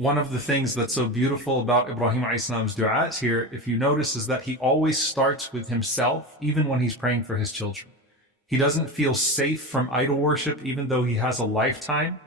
One of the things that's so beautiful about Ibrahim a.s.'s du'as here, if you notice, is that he always starts with himself, even when he's praying for his children. He doesn't feel safe from idol worship, even though he has a lifetime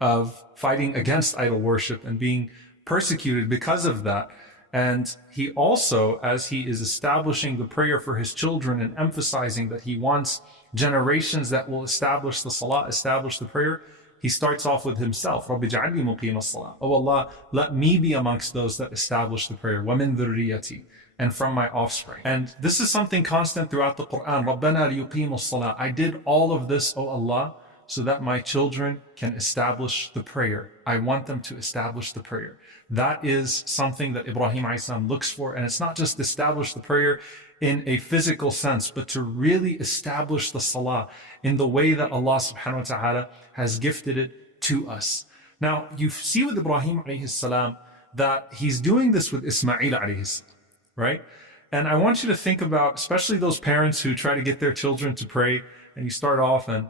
of fighting against idol worship and being persecuted because of that. And he also, as he is establishing the prayer for his children and emphasizing that he wants generations that will establish the salah, establish the prayer, he starts off with himself. Rabbi ja'alni muqim as-salah. Oh Allah, let me be amongst those that establish the prayer. وَمِن ذُرِّيَّتِي, and from my offspring. And this is something constant throughout the Quran. رَبَّنَا لِيُقِيمُوا الصَّلَاةِ. I did all of this, O Allah, so that my children can establish the prayer. I want them to establish the prayer. That is something that Ibrahim a.s. looks for. And it's not just establish the prayer in a physical sense, but to really establish the salah in the way that Allah subhanahu wa ta'ala has gifted it to us. Now, you see with Ibrahim alayhi salam that he's doing this with Ismail alayhi salam, right? And I want you to think about, especially those parents who try to get their children to pray, and you start off and,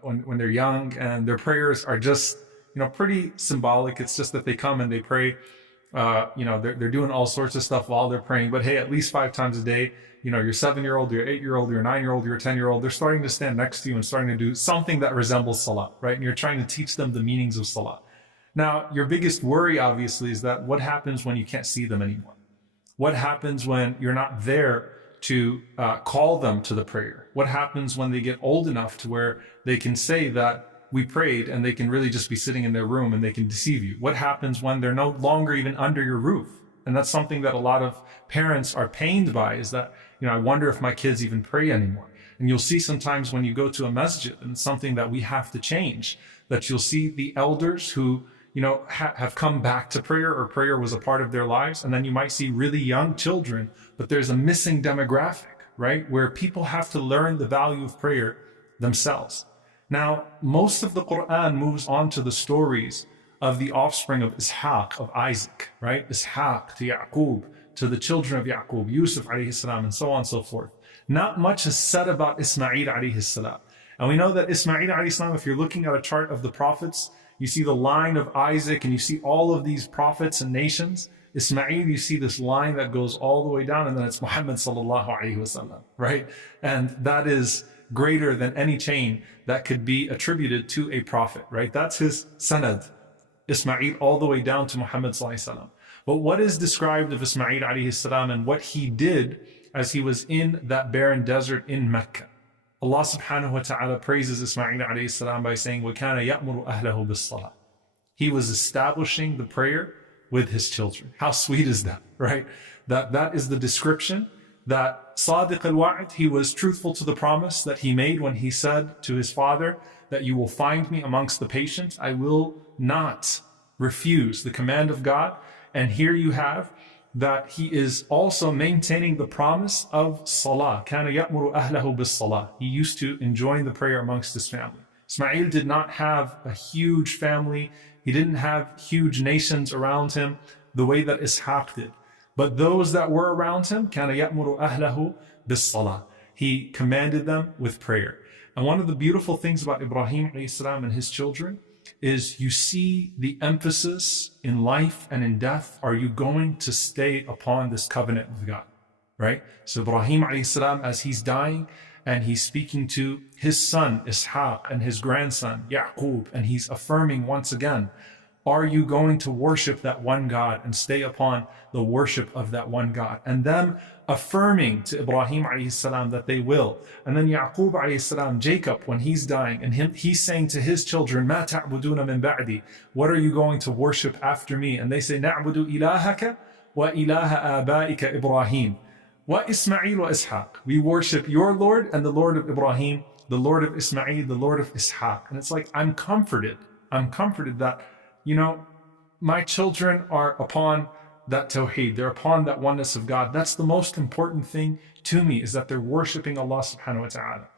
when they're young and their prayers are just, pretty symbolic. It's just that they come and they pray. They're doing all sorts of stuff while they're praying, but hey, at least 5 times a day, your 7-year-old, your 8-year-old, your 9-year-old, your 10-year-old, they're starting to stand next to you and starting to do something that resembles salah, right? And you're trying to teach them the meanings of salah. Now, your biggest worry, obviously, is that what happens when you can't see them anymore? What happens when you're not there to call them to the prayer? What happens when they get old enough to where they can say that we prayed, and they can really just be sitting in their room and they can deceive you? What happens when they're no longer even under your roof? And that's something that a lot of parents are pained by, is that, I wonder if my kids even pray anymore. And you'll see sometimes when you go to a masjid, and it's something that we have to change, that you'll see the elders who, have come back to prayer, or prayer was a part of their lives. And then you might see really young children, but there's a missing demographic, right? Where people have to learn the value of prayer themselves. Now, most of the Quran moves on to the stories of the offspring of Ishaq, of Isaac, right? Ishaq to Yaqub, to the children of Yaqub, Yusuf alayhi salam, and so on and so forth. Not much is said about Ismail alayhi salam. And we know that Ismail alayhi salam, if you're looking at a chart of the prophets, you see the line of Isaac and you see all of these prophets and nations. Ismail, you see this line that goes all the way down, and then it's Muhammad sallallahu alayhi wasallam, right? And that is greater than any chain that could be attributed to a prophet, right? That's his sanad, Ismail, all the way down to Muhammad sallallahu alayhi wasallam. But what is described of Ismail alayhi salam and what he did as he was in that barren desert in Mecca? Allah subhanahu wa ta'ala praises Ismail alayhi salam by saying, وَكَانَ يَأْمُرُ أَهْلَهُ بِالصَّلَاةِ. He was establishing the prayer with his children. How sweet is that, right? That is the description that Sadiq al-Wa'id, he was truthful to the promise that he made when he said to his father that you will find me amongst the patient. I will not refuse the command of God. And here you have that he is also maintaining the promise of salah. كَانَ يَأْمُرُ أَهْلَهُ بِالصَّلَاةِ. He used to enjoin the prayer amongst his family. Ismail did not have a huge family. He didn't have huge nations around him the way that Ishaq did. But those that were around him, كَانَ يَأْمُرُ أَهْلَهُ بِالصَّلَاةِ. He commanded them with prayer. And one of the beautiful things about Ibrahim alayhi salam and his children is you see the emphasis in life and in death. Are you going to stay upon this covenant with God, right? So Ibrahim alayhi salam, as he's dying and he's speaking to his son Ishaq and his grandson Yaqub, and he's affirming once again, are you going to worship that one God and stay upon the worship of that one God? And them affirming to Ibrahim alayhi salam that they will. And then Yaqub alayhi salam, Jacob, when he's dying, and he's saying to his children, مَا تَعْبُدُونَ مِن بَعْدِي. What are you going to worship after me? And they say, نَعْبُدُ إِلَهَكَ وَإِلَهَ آبَائِكَ إِبْرَاهِيمَ وَإِسْمَعِيلَ وَإِسْحَاقَ. We worship your Lord and the Lord of Ibrahim, the Lord of Ismail, the Lord of Ishaq. And it's like, I'm comforted that, my children are upon that tawheed. They're upon that oneness of God. That's the most important thing to me, is that they're worshiping Allah subhanahu wa ta'ala.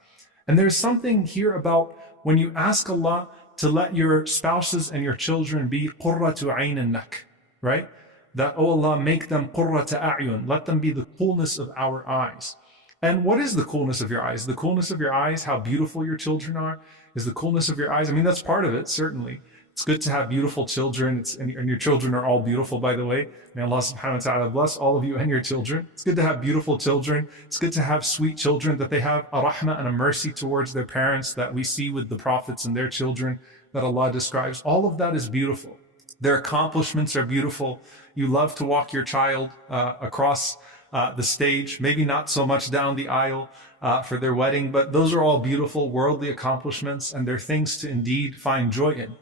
And there's something here about when you ask Allah to let your spouses and your children be qurratu aynin lak, right? That, oh Allah, make them qurrata a'yun. Let them be the coolness of our eyes. And what is the coolness of your eyes? The coolness of your eyes, how beautiful your children are, is the coolness of your eyes. I mean, that's part of it, certainly. It's good to have beautiful children, and your children are all beautiful, by the way. May Allah subhanahu wa ta'ala bless all of you and your children. It's good to have beautiful children. It's good to have sweet children, that they have a rahmah and a mercy towards their parents that we see with the prophets and their children that Allah describes. All of that is beautiful. Their accomplishments are beautiful. You love to walk your child across the stage, maybe not so much down the aisle for their wedding, but those are all beautiful worldly accomplishments, and they're things to indeed find joy in.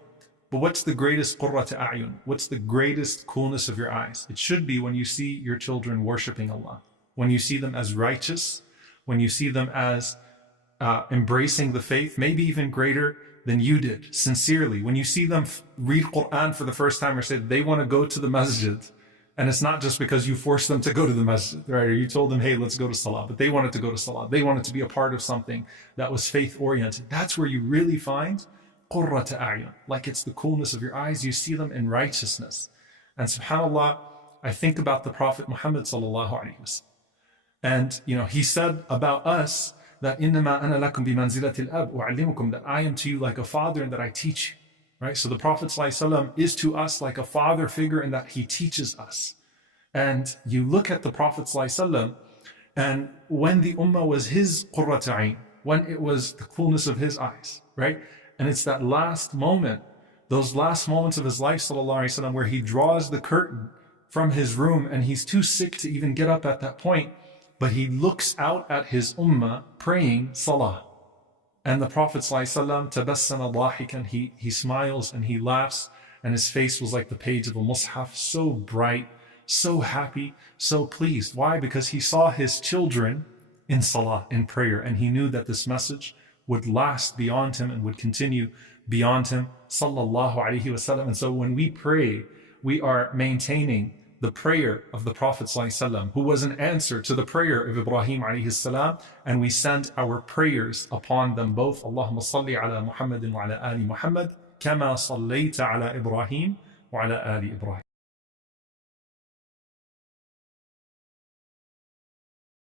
But what's the greatest qurrat a'yun? What's the greatest coolness of your eyes? It should be when you see your children worshiping Allah, when you see them as righteous, when you see them as embracing the faith, maybe even greater than you did, sincerely. When you see them read Quran for the first time, or say they want to go to the masjid, and it's not just because you forced them to go to the masjid, right? Or you told them, hey, let's go to salah, but they wanted to go to salah. They wanted to be a part of something that was faith-oriented. That's where you really find qurrat a'yun, like it's the coolness of your eyes. You see them in righteousness. And subhanAllah, I think about the Prophet Muhammad sallallahu alaihi wasallam. And he said about us that إِنَّمَا أَنَا لَكُمْ بِمَنْزِلَةِ الْأَبْ أُعَلِّمُكُمْ, that I am to you like a father and that I teach you. Right? So the Prophet ﷺ is to us like a father figure in that he teaches us. And you look at the Prophet ﷺ, and when the ummah was his qurrat a'yn, when it was the coolness of his eyes, right? And it's that last moment, those last moments of his life, sallallahu alaihi wasallam, where he draws the curtain from his room and he's too sick to even get up at that point, but he looks out at his ummah praying salah. And the Prophet ﷺ, tabassama dahikan, he smiles and he laughs, and his face was like the page of a mushaf, so bright, so happy, so pleased. Why? Because he saw his children in salah, in prayer, and he knew that this message would last beyond him and would continue beyond him, sallallahu alaihi wasallam. And so when we pray, we are maintaining the prayer of the Prophet ﷺ, who was an answer to the prayer of Ibrahim alayhi salam, and we send our prayers upon them both. Allahumma salli ala Muhammadin wa ala ali Muhammad, kama sallaita ala Ibrahim wa ala ali Ibrahim.